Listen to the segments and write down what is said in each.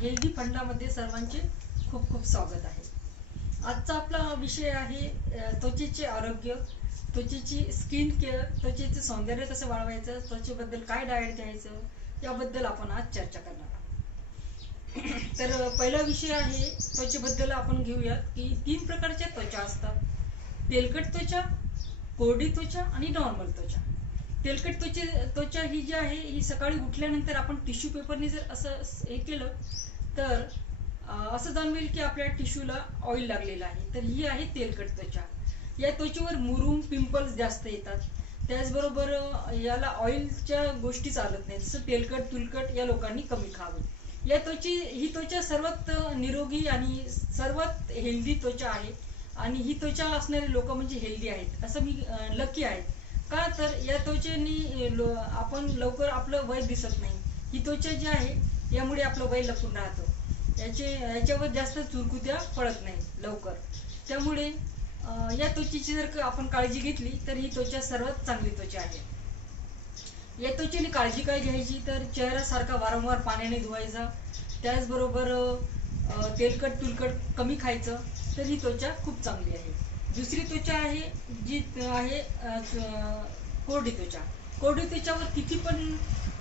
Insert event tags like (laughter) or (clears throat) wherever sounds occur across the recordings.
Healthy फंडामध्ये सर्वांचे खूप खूप स्वागत आहे. आजचा आपला विषय आहे त्वचेचे आरोग्य त्वचेची स्किन केअर त्वचेचं सौंदर्य कसं वाढवायचं त्वचेबद्दल काय डाएट द्यायचं याबद्दल आपण आज चर्चा करणार आहोत. (clears throat) तर पहिला विषय आहे त्वचेबद्दल आपण घेऊयात की तीन प्रकारच्या त्वचा असतात. तेलकट त्वचा कोरडी त्वचा आणि नॉर्मल त्वचा. तेलकट त्वचे त्वचा ही जी आहे ही सकाळी उठल्यानंतर आपण टिश्यू पेपरने जर असं हे केलं तर असं जाणवेल की आपल्या टिश्यूला ऑइल लागलेलं आहे. तर ही आहे तेलकट त्वचा. या त्वचेवर मुरुम पिंपल्स जास्त येतात. त्याचबरोबर याला ऑइलच्या गोष्टी चालत नाही जसं तेलकट तुलकट या लोकांनी कमी खावं. या त्वचे ही त्वचा सर्वात निरोगी आणि सर्वात हेल्दी त्वचा आहे. आणि ही त्वचा असणारे लोक म्हणजे हेल्दी आहेत. असं मी लकी आहे. का? तर या त्वचेनी लो- आपण लवकर आपलं वय दिसत नाही. ही त्वचा जी आहे यामुळे आपलं बैल लपून राहतं. याचे याच्यावर जास्त चुरकुत्या पडत नाही लवकर. त्यामुळे या त्वचेची जर आपण काळजी घेतली तर ही त्वचा सर्वात चांगली त्वचा आहे. या त्वचेने काळजी काय घ्यायची तर चेहऱ्यासारखा वारंवार पाण्याने धुवायचा. त्याचबरोबर तेलकट तुलकट कमी खायचं तर ही त्वचा खूप चांगली आहे. दुसरी त्वचा आहे जी आहे कोरडी त्वचा. कोरडी त्वचावर किती पण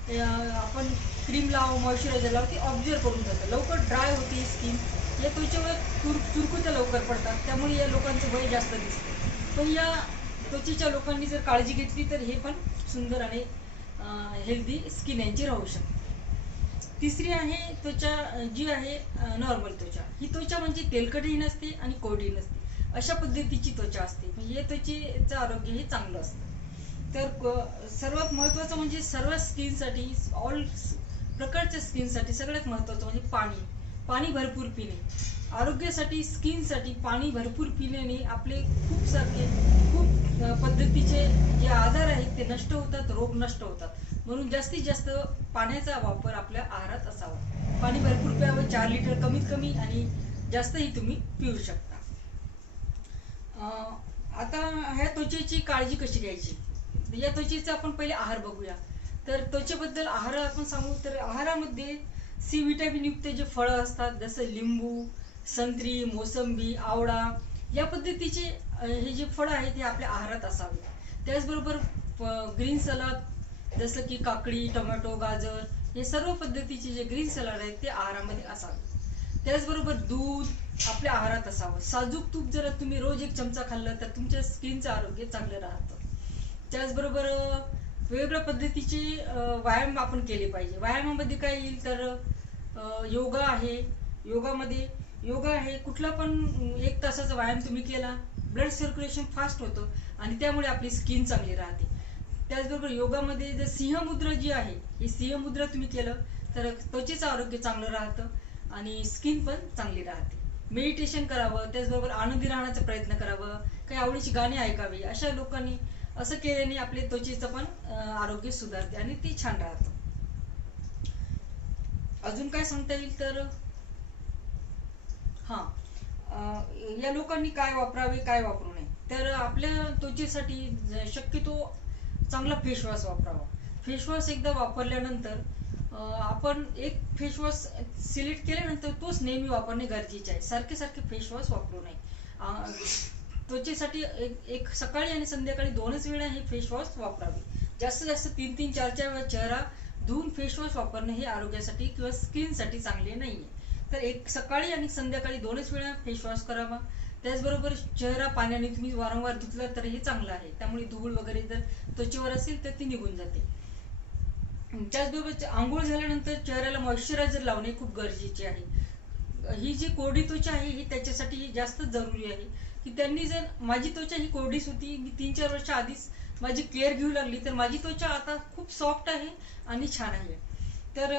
आपण क्रीम लाव मॉइश्चरायझर लाव ती ऑब्झर्व करून जातं लवकर ड्राय होते स्किन या त्वचेवर चुर चुरकुत्या लवकर पडतात. त्यामुळे या लोकांचं वय जास्त दिसतं. पण या त्वचेच्या लोकांनी जर काळजी घेतली तर हे पण सुंदर आणि हेल्दी स्किन यांची राहू शकते. तिसरी आहे त्वचा जी आहे नॉर्मल त्वचा. ही त्वचा म्हणजे तेलकटही नसते आणि कोरडी नसते. अशा पद्धतीची त्वचा असते. म्हणजे या त्वचेचं आरोग्य हे चांगलं असतं. तर सर्वात महत्त्वाचं म्हणजे सर्व स्किनसाठी ऑल प्रकारच्या स्किनसाठी सगळ्यात महत्त्वाचं म्हणजे पाणी. पाणी भरपूर पिणे. आरोग्यासाठी स्किनसाठी पाणी भरपूर पिण्याने आपले खूप सारखे खूप पद्धतीचे जे आजार आहेत ते नष्ट होतात रोग नष्ट होतात. म्हणून जास्तीत जास्त पाण्याचा वापर आपल्या आहारात असावा. पाणी भरपूर प्यावं चार लिटर कमीत कमी आणि जास्तही तुम्ही पिऊ शकता. आता ह्या त्वचेची काळजी कशी घ्यायची? म्हणजे या त्वचेचा आपण पहिले आहार बघूया. तर त्वचेबद्दल आहार आपण सांगू तर आहारामध्ये सी विटॅमिन युक्त जे फळं असतात जसं लिंबू संत्री मोसंबी आवळा या पद्धतीचे हे जे फळं आहेत ते आपल्या आहारात असावे. त्याचबरोबर ग्रीन सलाद जसं की काकडी टोमॅटो गाजर हे सर्व पद्धतीचे जे ग्रीन सलाड आहेत ते आहारामध्ये असावे. त्याचबरोबर दूध आपल्या आहारात असावं. साजूक तूप जर तुम्ही रोज एक चमचा खाल्लं तर तुमच्या स्किनचं आरोग्य चांगलं राहतं. त्याचबरोबर वेगवेगळ्या पद्धतीचे व्यायाम आपण केले पाहिजे. व्यायामामध्ये काय येईल तर योगा आहे. योगामध्ये योगा आहे कुठला पण एक तासाचा व्यायाम तुम्ही केला ब्लड सर्क्युलेशन फास्ट होतं आणि त्यामुळे आपली स्किन चांगली राहते. त्याचबरोबर योगामध्ये जर सिंहमुद्रा जी आहे ही सिंहमुद्रा तुम्ही केलं तर त्वचेचं आरोग्य चांगलं राहतं आणि स्किन पण चांगली राहते. मेडिटेशन करावं त्याचबरोबर आनंदी राहण्याचा प्रयत्न करावं काही आवडीची गाणी ऐकावी अशा लोकांनी असं केल्याने आपले त्वचेचं पण आरोग्य सुधारते आणि ती छान राहतं. अजून काय सांगता येईल तर? हा. या लोकांनी काय वापरावे काय वापरू नये. तर आपल्या त्वचेसाठी शक्यतो चांगला फेसवॉश वापरावा. फेसवॉश एकदा वापरल्यानंतर आपण एक फेसवॉश सिलेक्ट केल्यानंतर तोच नेहमी वापरणे गरजेचे आहे. सारखे सारखे फेसवॉश वापरू नये. त्वचेसाठी एक एक सकाळी आणि संध्याकाळी दोनच वेळा हे फेसवॉश वापरावे. जास्तीत जास्त तीन तीन चार चार वेळा चेहरा धुवून फेसवॉश वापरणे हे आरोग्यासाठी किंवा स्किनसाठी चांगले नाही आहे तर एक सकाळी आणि संध्याकाळी दोनच वेळा फेसवॉश करावा. त्याचबरोबर चेहरा पाण्याने तुम्ही वारंवार धुतला तर हे चांगलं आहे. त्यामुळे धूळ वगैरे जर त्वचेवर असेल तर ती निघून जाते. त्याचबरोबर आंघोळ झाल्यानंतर चेहऱ्याला मॉइश्चरायझर लावणे खूप गरजेचे आहे. ही जी कोरडी त्वचा आहे ही त्याच्यासाठी जास्त जरुरी आहे. की त्यांनी जर माझी त्वचा ही कोरडीच होती मी तीन चार वर्ष आधीच माझी केअर घेऊ लागली तर माझी त्वचा आता खूप सॉफ्ट आहे आणि छान आहे. तर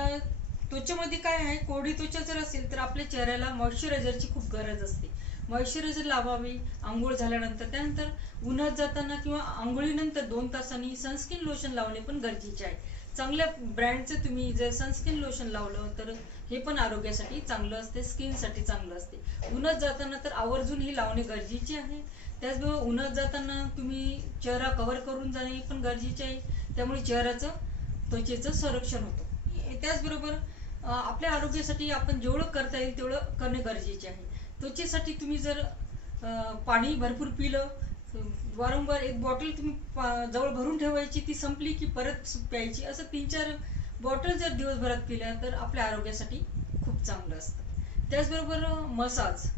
त्वचेमध्ये काय आहे कोरडी त्वचा जर असेल तर आपल्या चेहऱ्याला मॉइश्चरायझरची खूप गरज असते. मॉइश्चरायझर लावावी आंघोळ झाल्यानंतर त्यानंतर उन्हात जाताना किंवा आंघोळीनंतर दोन तासांनी सनस्क्रीन लोशन लावणे पण गरजेचे आहे. चांगल्या ब्रँडचं तुम्ही जर सनस्क्रीन लोशन लावलं तर हे पण आरोग्यासाठी चांगलं असते स्किनसाठी चांगलं असते. उन्हात जाताना तर आवर्जून हे लावणे गरजेचे आहे. त्याचबरोबर उन्हात जाताना तुम्ही चेहरा कव्हर करून जाणे पण गरजेचे आहे. त्यामुळे चेहऱ्याचं त्वचेचं संरक्षण होतं. त्याचबरोबर आपल्या आरोग्यासाठी आपण जेवढं करता येईल तेवढं करणे गरजेचे आहे. त्वचेसाठी तुम्ही जर पाणी भरपूर पिलं वारंवार एक बॉटल तुम्ही पा- जवळ भरून ठेवायची ती संपली की परत प्यायची. असं तीन चार बॉटल जर दिवसभरात पिल्या तर आपल्या आरोग्यासाठी खूप चांगलं असतं. त्याचबरोबर मसाज.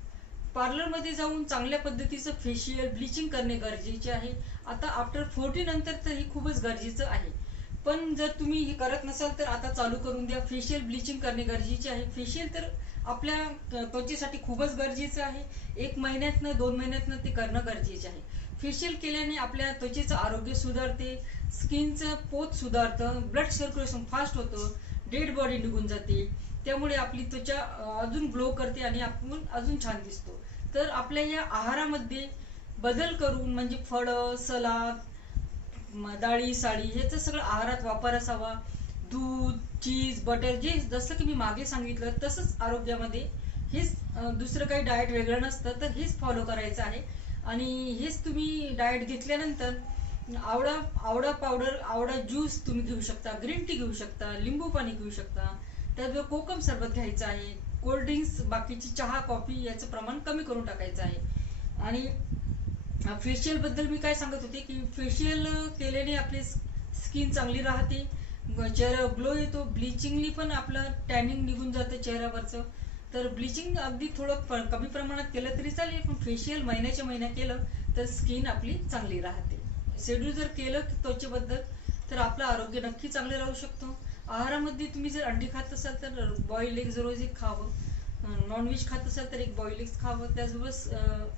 पार्लरमध्ये जाऊन चांगल्या पद्धतीचं फेशियल ब्लिचिंग करणे गरजेचे आहे. आता आफ्टर फोर्टी नंतर तर हे खूपच गरजेचं आहे. पण जर तुम्ही हे करत नसाल तर आता चालू करून द्या. फेशियल ब्लिचिंग करणे गरजेचे आहे. फेशियल तर आपल्या त्वचेसाठी खूपच गरजेचं आहे. एक महिन्यातनं दोन महिन्यातनं ते करणं गरजेचे आहे. फेशियल केल्याने आपल्या त्वचेचं आरोग्य सुधारते. स्किनचं पोत सुधारतं. ब्लड सर्क्युलेशन फास्ट होतं. डेड बॉडी निघून जाते. त्यामुळे आपली त्वचा अजून ग्लो करते आणि आपण अजून छान दिसतो. तर आपल्या या आहारामध्ये बदल करून म्हणजे फळं सलाद म- साडी हे ह्याचं सगळं आहारात वापर असावा. दूध चीज बटर जे जसं की मी मागे सांगितलं तसंच आरोग्यामध्ये हेच दुसरं काही डाएट वेगळं नसतं तर हेच फॉलो करायचं आहे. आणि हेच तुम्ही डाएट घेतल्यानंतर आवळा आवळा पावडर आवळा ज्यूस तुम्ही घेऊ शकता ग्रीन टी घेऊ शकता लिंबू पाणी घेऊ शकता. त्याचबरोबर कोकम सरबत घ्यायचं आहे. कोल्ड ड्रिंक्स बाकीची चहा कॉफी याचं प्रमाण कमी करून टाकायचं आहे. आणि फेशियलबद्दल मी काय सांगत होते की फेशियल केल्याने आपली स्किन चांगली राहते. चेहरा ग्लो येतो. ब्लिचिंगनी पण आपलं टॅनिंग निघून जातं चेहऱ्यावरचं. तर ब्लिचिंग अगदी थोडं कमी प्रमाणात केलं तरी चालेल पण फेशियल महिन्याच्या महिन्या केलं तर स्किन आपली चांगली राहते. शेड्यूल जर केलं त्वचेबद्दल तर आपलं आरोग्य नक्की चांगलं राहू शकतो. आहारामध्ये तुम्ही जर अंडी खात असाल तर बॉईल एग्ज रोज एक खावं. नॉनव्हेज खात असाल तर एक बॉईल एग्ज खावं. त्याचबरोबर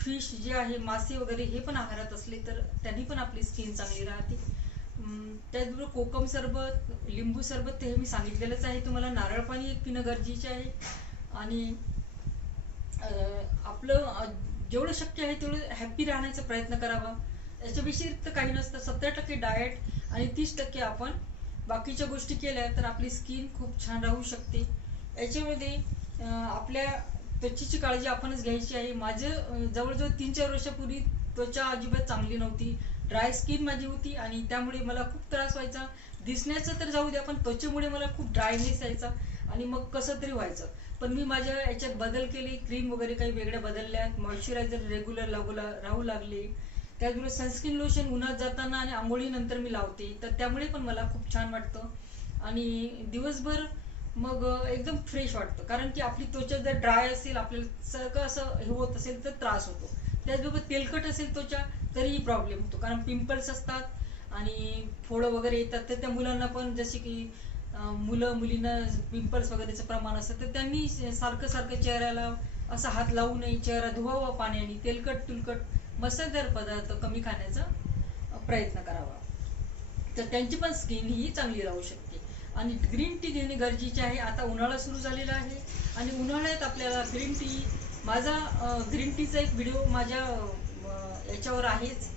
फिश जे आहे मासे वगैरे हे पण आहारात असले तर त्यांनी पण आपली स्किन चांगली राहते. त्याचबरोबर कोकम सरबत लिंबू सरबत ते हे मी सांगितलेलंच आहे. तुम्हाला नारळ पाणी एक पिणं गरजेचे आहे. आणि आपलं जेवढं शक्य आहे तेवढं हॅप्पी राहण्याचा प्रयत्न करावा. याच्या व्यतिरिक्त काही नसतं. सत्तर टक्के डाएट आणि तीस टक्के आपण बाकीच्या गोष्टी केल्या तर आपली स्किन खूप छान राहू शकते. याच्यामध्ये आपल्या त्वचेची काळजी आपणच घ्यायची आहे. माझं जवळजवळ तीन चार वर्षापूर्वी त्वचा अजिबात चांगली नव्हती. ड्राय स्किन माझी होती आणि त्यामुळे मला खूप त्रास व्हायचा. दिसण्याचं तर जाऊ द्या पण त्वचेमुळे मला खूप ड्रायनेस यायचा आणि मग कसं तरी व्हायचं. पण मी माझ्या याच्यात बदल केले. क्रीम वगैरे काही वेगळ्या बदलल्या मॉइश्चरायझर रेग्युलर लागू ला- राहू लागले. त्याचबरोबर सनस्क्रीन लोशन उन्हात जाताना आणि आंघोळीनंतर मी लावते. तर त्यामुळे पण मला खूप छान वाटतं. आणि दिवसभर मग एकदम फ्रेश वाटतं. कारण की आपली त्वचा जर ड्राय असेल आपल्याला सारखं असं हे होत असेल तर त्रास होतो. त्याचबरोबर तेलकट असेल त्वचा तरीही प्रॉब्लेम होतो. कारण पिंपल्स असतात आणि फोडं वगैरे येतात. तर त्या मुलांना पण जसे की मुलं मुलींना पिंपल्स वगैरेचं प्रमाण असतं तर त्यांनी सारखं सारखं चेहऱ्याला असा हात लावू नये चेहरा धुवावा पाण्याने तेलकट तुलकट मसालेदार पदार्थ कमी खाण्याचा प्रयत्न करावा. तर त्यांची पण स्किन ही चांगली राहू शकते. आणि ग्रीन टी घेणे गरजेचे आहे. आता उन्हाळा सुरू झालेला आहे. आणि उन्हाळ्यात आपल्याला ग्रीन टी माझा ग्रीन टीचा एक व्हिडिओ माझ्या याच्यावर आहेच.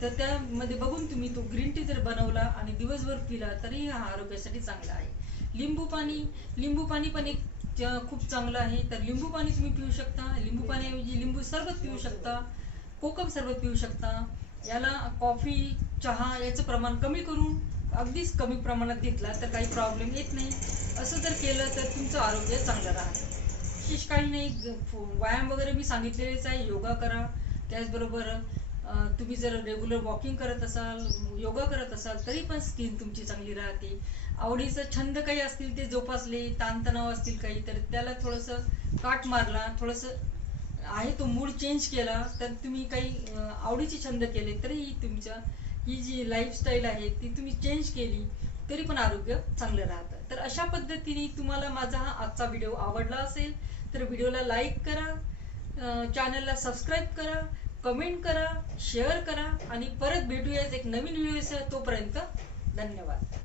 तर त्यामध्ये बघून तुम्ही तो ग्रीन टी जर बनवला आणि दिवसभर पिला तरी हा आरोग्यासाठी चांगला आहे. लिंबू पाणी लिंबू पाणी पण एक च- खूप चांगलं आहे. तर लिंबू पाणी तुम्ही पिऊ शकता. लिंबू पाण्याऐवजी लिंबू सरबत पिऊ शकता. कोकम सरबत पिऊ शकता. याला कॉफी चहा याचं प्रमाण कमी करून अगदीच कमी प्रमाणात घेतला तर काही प्रॉब्लेम येत नाही. असं जर केलं तर तुमचं आरोग्य चांगलं राहतं विशेष काही नाही. व्यायाम वगैरे मी सांगितलेलेच आहे. योगा करा. त्याचबरोबर तुम्ही जर रेग्युलर वॉकिंग करत असाल योगा करत असाल तरी पण स्किन तुमची चांगली राहते. आवडीचं छंद काही असतील ते जोपासले ताणतणाव असतील काही तर त्याला थोडंसं काट मारला थोडंसं आहे तो मूड चेंज केला तर तुम्ही काही आवडीचे छंद केले तरीही तुमच्या ही जी लाईफस्टाईल आहे ती तुम्ही चेंज केली तरी पण आरोग्य चांगलं राहतं. तर अशा पद्धतीने तुम्हाला माझा हा आजचा व्हिडिओ आवडला असेल तर व्हिडिओला लाईक करा चॅनलला सबस्क्राईब करा कमेंट करा शेअर करा आणि परत भेटूयाच एक नवीन व्हिडिओ तोपर्यंत. धन्यवाद.